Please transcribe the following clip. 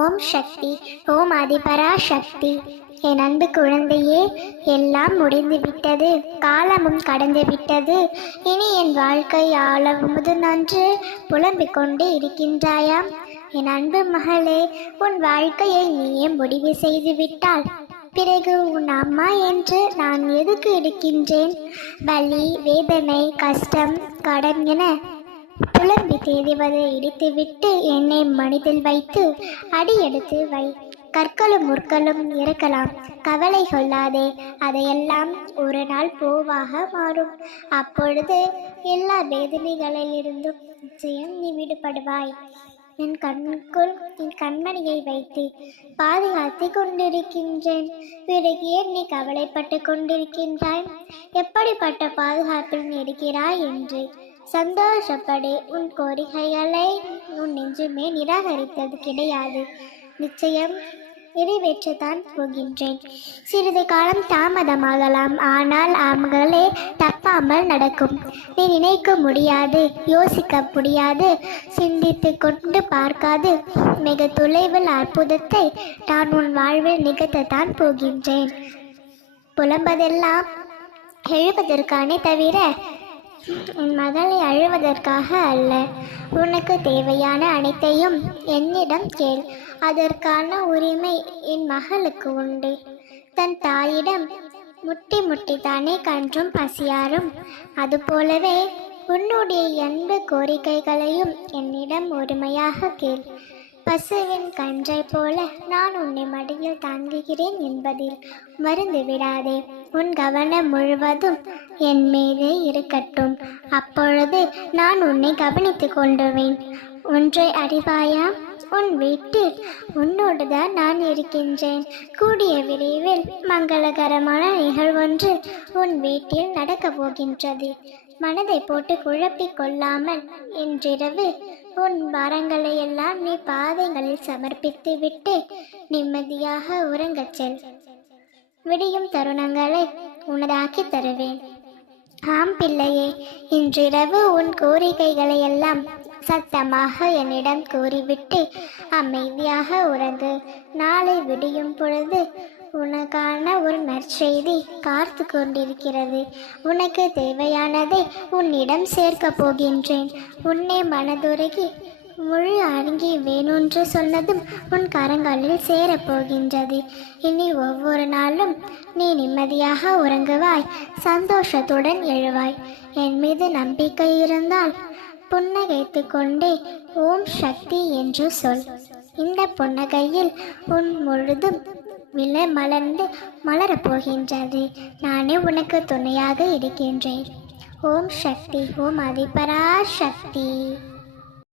ஓம் சக்தி ஓம் அதிபரா சக்தி. என் அன்பு குழந்தையே எல்லாம் முடிந்து விட்டது காலமும் கடந்து விட்டது இனி என் வாழ்க்கை ஆளவுவது நன்று புலம்பிக் கொண்டு இருக்கின்றாயாம். என் அன்பு மகளே உன் வாழ்க்கையை நீயே முடிவு செய்து விட்டாள் பிறகு உன் அம்மா என்று நான் எதுக்கு இருக்கின்றேன்? வலி வேதனை கஷ்டம் கடன் என புலம்பி தேதிவதை இடித்துவிட்டு என்னை மனதில் வைத்து அடி எடுத்து வை. கற்களும் முற்களும் இருக்கலாம் கவலை கொள்ளாதே அதையெல்லாம் ஒரு நாள் போவாக மாறும். அப்பொழுது எல்லா வேதனைகளிலிருந்தும் நிச்சயம் நீ விடுபடுவாய். என் கண்ணுக்குள் என் கண்மணியை வைத்து பாதுகாத்து கொண்டிருக்கின்றேன். பிறகு ஏன் நீ கவலைப்பட்டு கொண்டிருக்கின்றாய். எப்படிப்பட்ட பாதுகாப்பில் இருக்கிறாய் என்று சந்தோஷப்படு உன் கோரிக்கைகளை உன் நெஞ்சுமே நிராகரித்தது கிடையாது. நிச்சயம் நிறைவேற்றத்தான் போகின்றேன். சிறிது காலம் தாமதமாகலாம் ஆனால் அவங்களே தப்பாமல் நடக்கும். நீ நினைக்க முடியாது யோசிக்க முடியாது சிந்தித்து கொண்டு பார்க்காது. மிக தொலைவில் அற்புதத்தை நான் உன் வாழ்வில் நிகழ்த்தத்தான் போகின்றேன். புலம்பதெல்லாம் எழுவதற்கானே தவிர உன் மகளை அழுவதற்காக அல்ல. உனக்கு தேவையான அனைத்தையும் என்னிடம் கேள். அதற்கான உரிமை என் மகளுக்கு உண்டு. தன் தாயிடம் முட்டி முட்டி தானே கன்றும் பசியாரும். அதுபோலவே உன்னுடைய எந்த கோரிக்கைகளையும் என்னிடம் உரிமையாக கேள். பசுவின் கன்றை போல நான் உன்னை மடியில் தாங்குகிறேன் என்பதில் மறந்து விடாதே. உன் கவனம் முழுவதும் என் மீதே இருக்கட்டும். அப்பொழுது நான் உன்னை கவனித்துக் கொண்டுவேன் ஒன்றை அறிவாயா? உன் வீட்டில் உன்னோடு தான் நான் இருக்கின்றேன். கூடிய விரைவில் மங்களகரமான நிகழ்வொன்று உன் வீட்டில் நடக்கப் போகின்றது. மனதை போட்டு குழப்பிக் கொள்ளாமல் இன்றிரவு உன் பாரங்களை எல்லாம் நீ பாதைகளில் சமர்ப்பித்து விட்டு நிம்மதியாக உறங்கச் செல். விடியும் தருணங்களை உனதாக்கி தருவேன். ஆம் பிள்ளையே இன்றிரவு உன் கோரிக்கைகளை எல்லாம் சத்தமாக என்னிடம் கூறிவிட்டு அமைதியாக உறங்கு நாளை விடியும் பொழுது உனக்கான ஒரு நற்செய்தி காத்து கொண்டிருக்கிறது. உனக்கு தேவையானதை உன்னிடம் சேர்க்கப் போகின்றேன். உன்னை மனதுருகி முழு அடங்கி வேணுன்று சொன்னதும் உன் கரங்களில் சேரப்போகின்றது இனி ஒவ்வொரு நாளும் நீ நிம்மதியாக உறங்குவாய் சந்தோஷத்துடன் எழுவாய். என் மீது நம்பிக்கை இருந்தால் புன்னகைத்து கொண்டே ஓம் சக்தி என்று சொல். இந்த புன்னகையில் உன் முழுதும் விலை மலர்ந்து மலரப் போகின்றது. நானே உனக்கு துணையாக இருக்கின்றேன். ஓம் சக்தி ஓம் அதிபரா சக்தி.